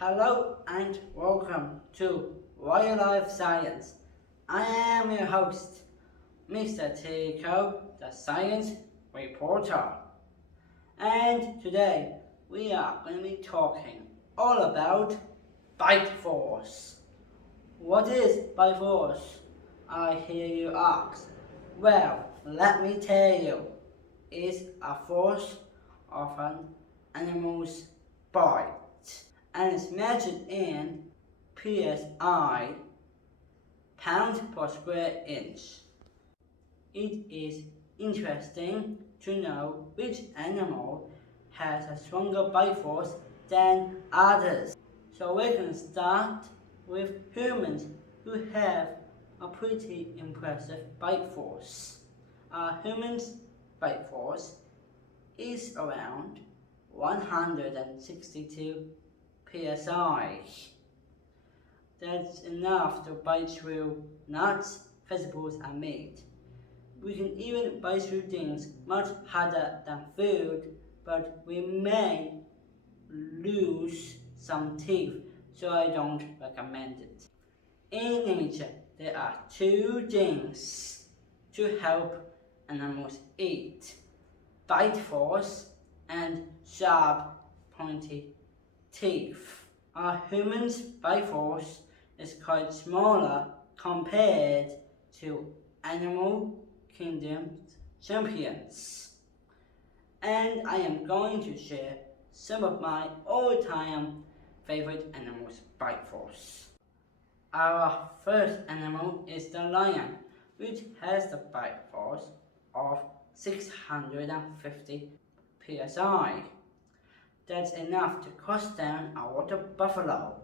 Hello and welcome to Wildlife Science. I am your host, Mr. Tico, the Science Reporter. And today we are going to be talking all about bite force. What is bite force? I hear you ask. Well, let me tell you. It's a force of an animal's bite and is measured in psi, pounds per square inch. It is interesting to know which animal has a stronger bite force than others. So we can start with humans who have a pretty impressive bite force. Our humans' bite force is around 162 psi. That's enough to bite through nuts, vegetables, and meat. We can even bite through things much harder than food, but we may lose some teeth, so I don't recommend it. In nature, there are two things to help animals eat: bite force and sharp, pointy teeth. Our humans' bite force is quite smaller compared to animal kingdom champions. And I am going to share some of my all-time favorite animals' bite force. Our first animal is the lion, which has the bite force of 650 psi. That's enough to crush down a water buffalo.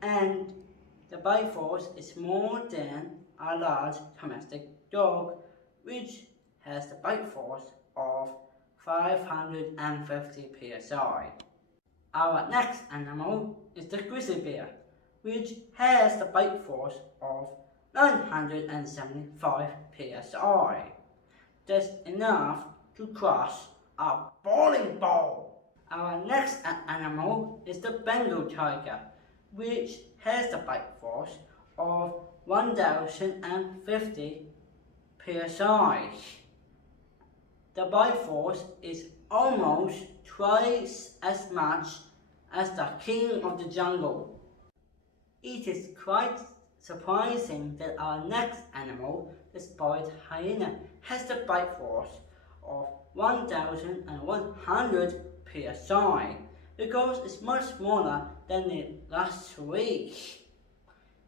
And the bite force is more than a large domestic dog, which has the bite force of 550 psi. Our next animal is the grizzly bear, which has the bite force of 975 psi. That's enough to crush a bowling ball. Our next animal is the Bengal tiger, which has the bite force of 1050 psi. The bite force is almost twice as much as the king of the jungle. It is quite surprising that our next animal, the spotted hyena, has the bite force of 1100 psi because it's much smaller than it last week.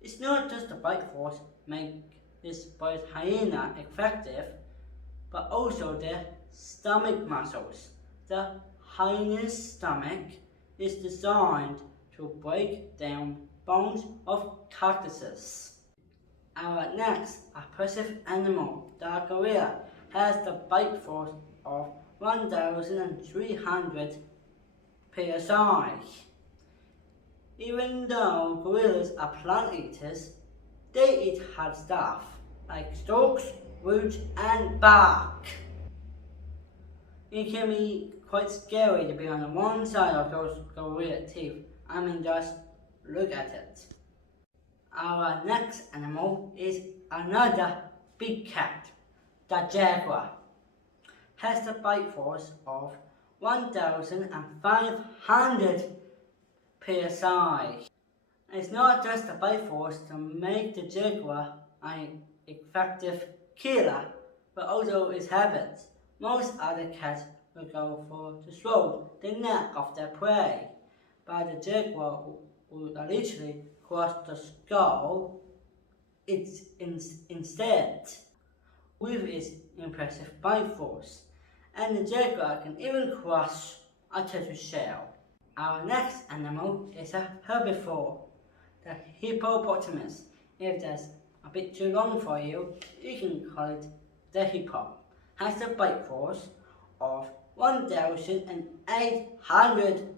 It's not just the bite force make this spotted hyena effective, but also their stomach muscles. The hyena's stomach is designed to break down bones of carcasses. Our next impressive animal, the gorilla, has the bite force of 1300 psi. Even though gorillas are plant eaters, they eat hard stuff like stalks, roots, and bark. It can be quite scary to be on the one side of those gorilla teeth. Just look at it. Our next animal is another big cat, the jaguar. Has the bite force of 1500 psi. It's not just the bite force to make the jaguar an effective killer, but also its habits. Most other cats will go for the throat, the neck of their prey, but the jaguar will literally crush the skull instead with its impressive bite force. And the jaguar can even crush a turtle shell. Our next animal is a herbivore, the hippopotamus. If that's a bit too long for you, you can call it the hippo. Has a bite force of 1800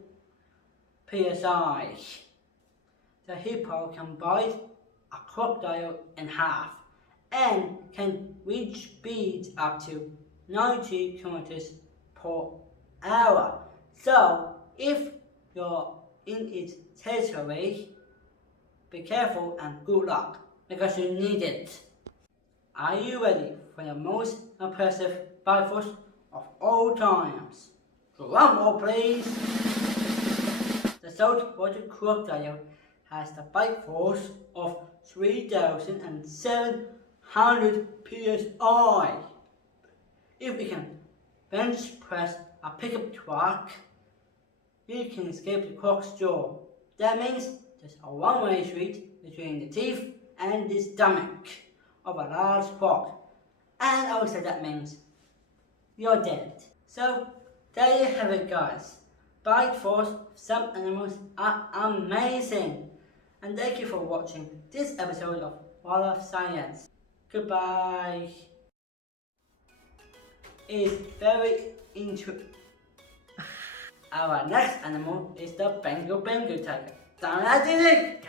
psi. The hippo can bite a crocodile in half and can reach speeds up to 90 kilometers per hour. So if your in its territory. Be careful and good luck, because you need it. Are you ready for the most impressive bite force of all times? Drum roll, please. The saltwater crocodile has the bite force of 3,700 psi. If we can bench press a pickup truck, you can escape the croc's jaw. That means there's a one-way street between the teeth and the stomach of a large croc. And also that means you're dead. So there you have it, guys. Bite force of some animals are amazing. And thank you for watching this episode of Wildlife Science. Goodbye. It's very interesting. Our next animal is the Bengal tiger. Damn, I did it!